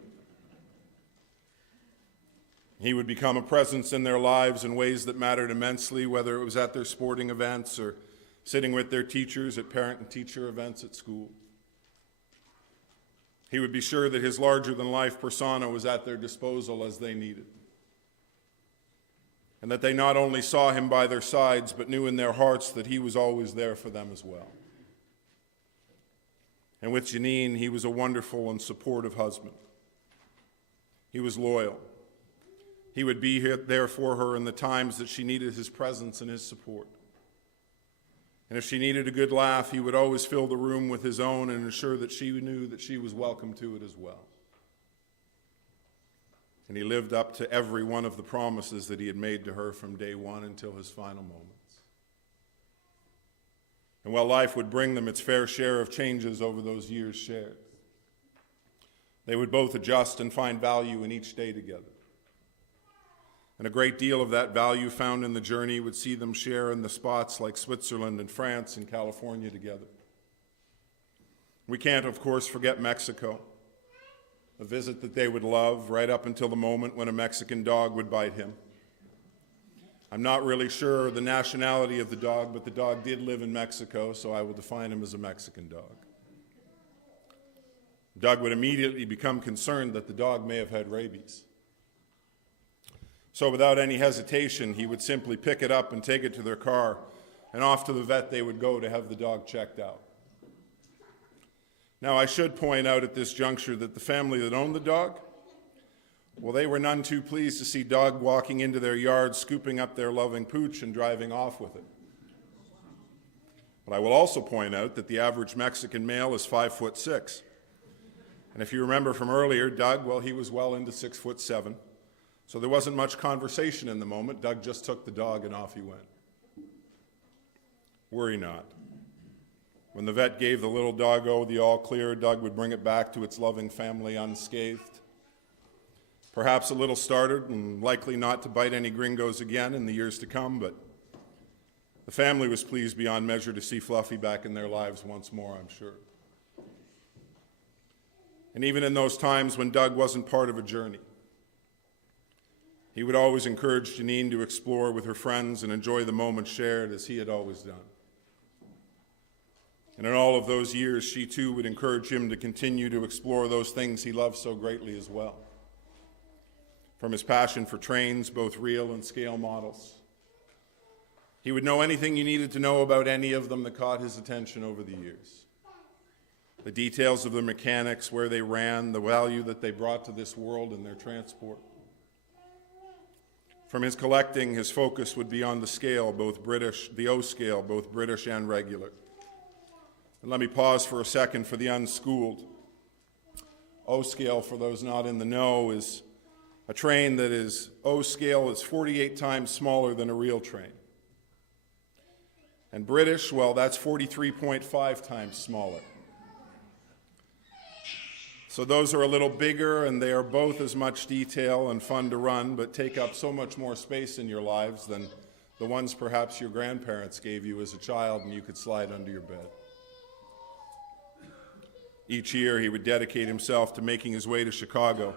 He would become a presence in their lives in ways that mattered immensely, whether it was at their sporting events or sitting with their teachers at parent and teacher events at school. He would be sure that his larger-than-life persona was at their disposal as they needed, and that they not only saw him by their sides, but knew in their hearts that he was always there for them as well. And with Janine, he was a wonderful and supportive husband. He was loyal. He would be there for her in the times that she needed his presence and his support. And if she needed a good laugh, he would always fill the room with his own and ensure that she knew that she was welcome to it as well. And he lived up to every one of the promises that he had made to her from day one until his final moments. And while life would bring them its fair share of changes over those years shared, they would both adjust and find value in each day together. And a great deal of that value found in the journey would see them share in the spots like Switzerland and France and California together. We can't, of course, forget Mexico, a visit that they would love right up until the moment when a Mexican dog would bite him. I'm not really sure the nationality of the dog, but the dog did live in Mexico, so I will define him as a Mexican dog. Doug would immediately become concerned that the dog may have had rabies. So without any hesitation, he would simply pick it up and take it to their car, and off to the vet they would go to have the dog checked out. Now, I should point out at this juncture that the family that owned the dog, well, they were none too pleased to see Doug walking into their yard, scooping up their loving pooch and driving off with it. But I will also point out that the average Mexican male is 5'6". And if you remember from earlier, Doug, well, he was well into 6'7". So there wasn't much conversation in the moment. Doug just took the dog and off he went. Worry not. When the vet gave the little doggo the all clear, Doug would bring it back to its loving family unscathed. Perhaps a little startled and likely not to bite any gringos again in the years to come, but the family was pleased beyond measure to see Fluffy back in their lives once more, I'm sure. And even in those times when Doug wasn't part of a journey, he would always encourage Janine to explore with her friends and enjoy the moments shared as he had always done. And in all of those years, she too would encourage him to continue to explore those things he loved so greatly as well. From his passion for trains, both real and scale models. He would know anything you needed to know about any of them that caught his attention over the years. The details of the mechanics, where they ran, the value that they brought to this world in their transport. From his collecting, his focus would be on the scale, the O scale, both British and regular. And let me pause for a second for the unschooled. O scale, for those not in the know, is a train that is O scale is 48 times smaller than a real train. And British, well, that's 43.5 times smaller. So those are a little bigger, and they are both as much detail and fun to run, but take up so much more space in your lives than the ones perhaps your grandparents gave you as a child and you could slide under your bed. Each year, he would dedicate himself to making his way to Chicago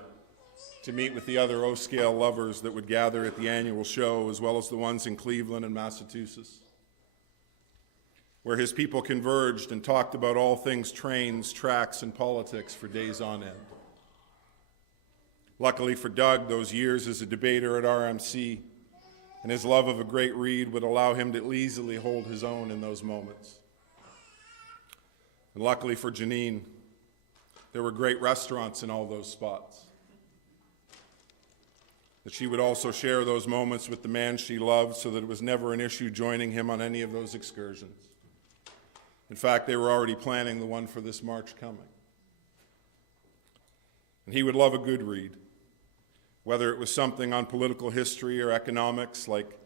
to meet with the other O-scale lovers that would gather at the annual show, as well as the ones in Cleveland and Massachusetts, where his people converged and talked about all things trains, tracks, and politics for days on end. Luckily for Doug, those years as a debater at RMC and his love of a great read would allow him to easily hold his own in those moments. And luckily for Janine, there were great restaurants in all those spots. That she would also share those moments with the man she loved so that it was never an issue joining him on any of those excursions. In fact, they were already planning the one for this March coming. And he would love a good read, whether it was something on political history or economics like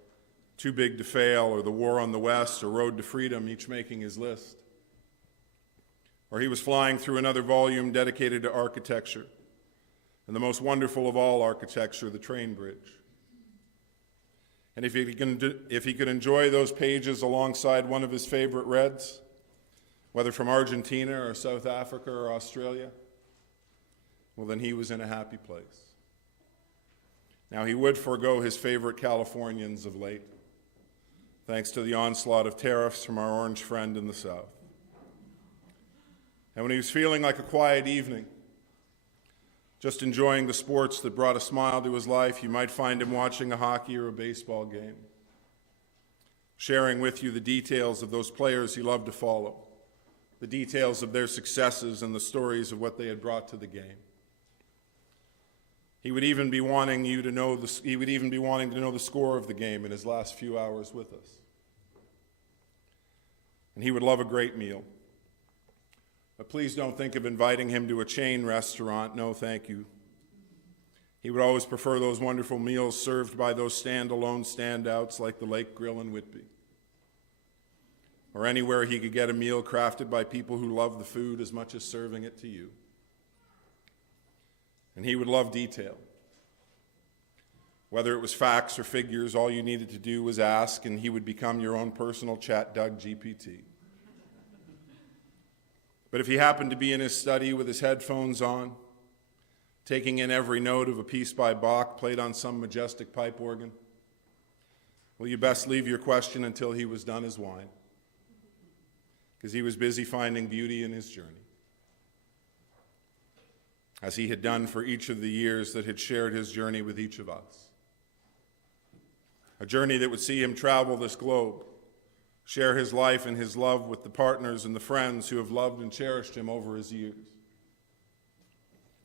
Too Big to Fail or The War on the West or Road to Freedom, each making his list. Or he was flying through another volume dedicated to architecture, and the most wonderful of all architecture, the train bridge. And if he could enjoy those pages alongside one of his favorite reds, whether from Argentina or South Africa or Australia, well, then he was in a happy place. Now, he would forego his favorite Californians of late, thanks to the onslaught of tariffs from our orange friend in the South. And when he was feeling like a quiet evening, just enjoying the sports that brought a smile to his life, you might find him watching a hockey or a baseball game, sharing with you the details of those players he loved to follow, the details of their successes and the stories of what they had brought to the game. He would even be wanting to know the score of the game in his last few hours with us. And he would love a great meal. But please don't think of inviting him to a chain restaurant. No, thank you. He would always prefer those wonderful meals served by those standalone standouts like the Lake Grill in Whitby, or anywhere he could get a meal crafted by people who love the food as much as serving it to you. And he would love detail. Whether it was facts or figures, all you needed to do was ask, and he would become your own personal chat Doug GPT. But if he happened to be in his study with his headphones on, taking in every note of a piece by Bach played on some majestic pipe organ, well, you best leave your question until he was done his wine, because he was busy finding beauty in his journey, as he had done for each of the years that had shared his journey with each of us. A journey that would see him travel this globe, share his life and his love with the partners and the friends who have loved and cherished him over his years,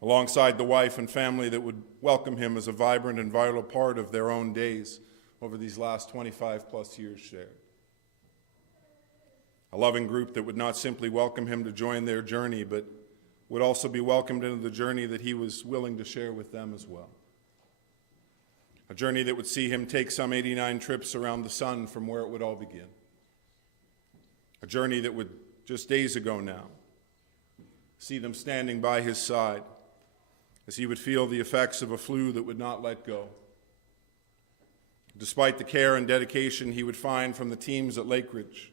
alongside the wife and family that would welcome him as a vibrant and vital part of their own days over these last 25 plus years shared. A loving group that would not simply welcome him to join their journey, but would also be welcomed into the journey that he was willing to share with them as well. A journey that would see him take some 89 trips around the sun from where it would all begin. A journey that would, just days ago now, see them standing by his side as he would feel the effects of a flu that would not let go. Despite the care and dedication he would find from the teams at Lakeridge,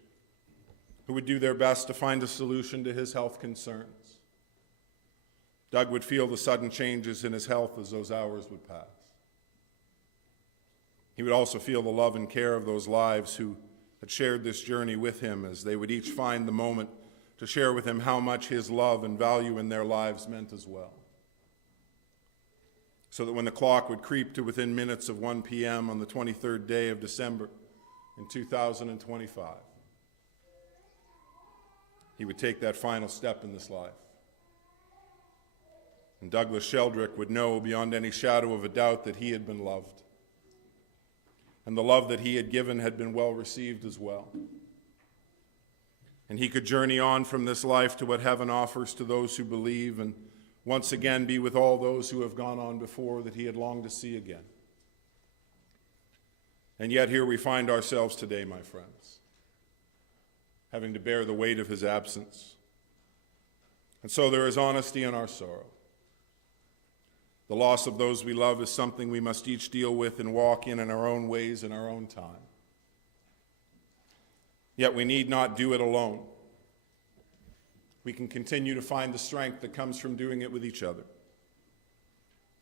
who would do their best to find a solution to his health concerns, Doug would feel the sudden changes in his health as those hours would pass. He would also feel the love and care of those lives who had shared this journey with him, as they would each find the moment to share with him how much his love and value in their lives meant as well. So that when the clock would creep to within minutes of 1 p.m. on the 23rd day of December in 2025, he would take that final step in this life. And Douglas Sheldrick would know beyond any shadow of a doubt that he had been loved. And the love that he had given had been well received as well. And he could journey on from this life to what heaven offers to those who believe, and once again be with all those who have gone on before that he had longed to see again. And yet here we find ourselves today, my friends, having to bear the weight of his absence. And so there is honesty in our sorrow. The loss of those we love is something we must each deal with and walk in our own ways in our own time. Yet we need not do it alone. We can continue to find the strength that comes from doing it with each other,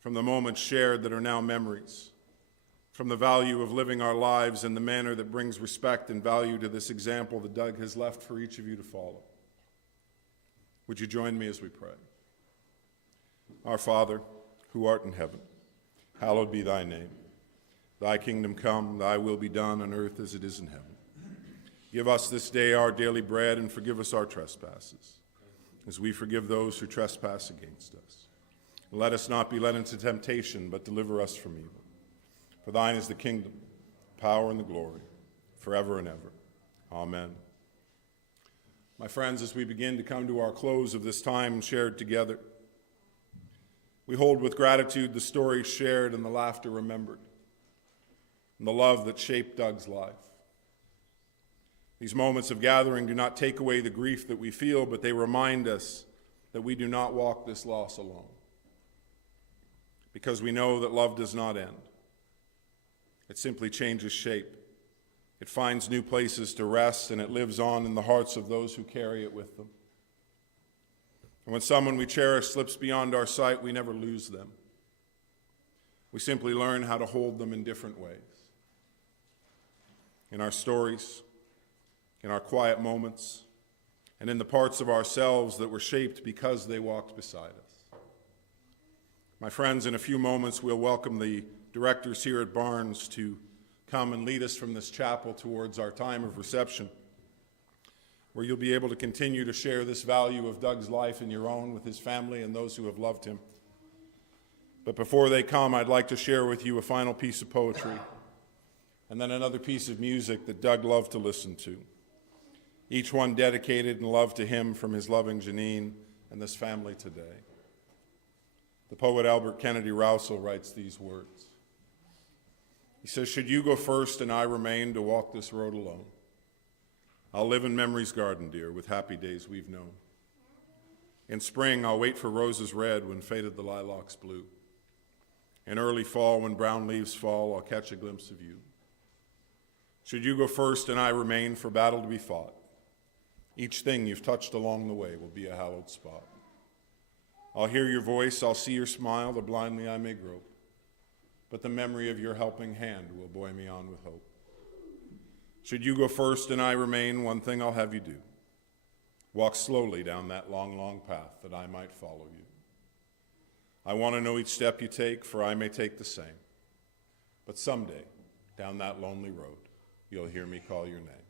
from the moments shared that are now memories, from the value of living our lives in the manner that brings respect and value to this example that Doug has left for each of you to follow. Would you join me as we pray? Our Father, who art in heaven, hallowed be thy name. Thy kingdom come, thy will be done on earth as it is in heaven. Give us this day our daily bread, and forgive us our trespasses, as we forgive those who trespass against us. And let us not be led into temptation, but deliver us from evil. For thine is the kingdom, the power, and the glory, forever and ever. Amen. My friends, as we begin to come to our close of this time shared together, we hold with gratitude the stories shared and the laughter remembered, and the love that shaped Doug's life. These moments of gathering do not take away the grief that we feel, but they remind us that we do not walk this loss alone, because we know that love does not end. It simply changes shape. It finds new places to rest, and it lives on in the hearts of those who carry it with them. And when someone we cherish slips beyond our sight, we never lose them. We simply learn how to hold them in different ways. In our stories, in our quiet moments, and in the parts of ourselves that were shaped because they walked beside us. My friends, in a few moments, we'll welcome the directors here at Barnes to come and lead us from this chapel towards our time of reception, where you'll be able to continue to share this value of Doug's life in your own with his family and those who have loved him. But before they come, I'd like to share with you a final piece of poetry, and then another piece of music that Doug loved to listen to, each one dedicated in love to him from his loving Janine and this family today. The poet Albert Kennedy Rousseau writes these words. He says, "Should you go first and I remain to walk this road alone, I'll live in memory's garden, dear, with happy days we've known. In spring, I'll wait for roses red when faded the lilacs blue. In early fall, when brown leaves fall, I'll catch a glimpse of you. Should you go first and I remain for battle to be fought, each thing you've touched along the way will be a hallowed spot. I'll hear your voice, I'll see your smile, the blindly I may grope, but the memory of your helping hand will buoy me on with hope. Should you go first and I remain, one thing I'll have you do, walk slowly down that long, long path that I might follow you. I want to know each step you take, for I may take the same, but someday, down that lonely road, you'll hear me call your name.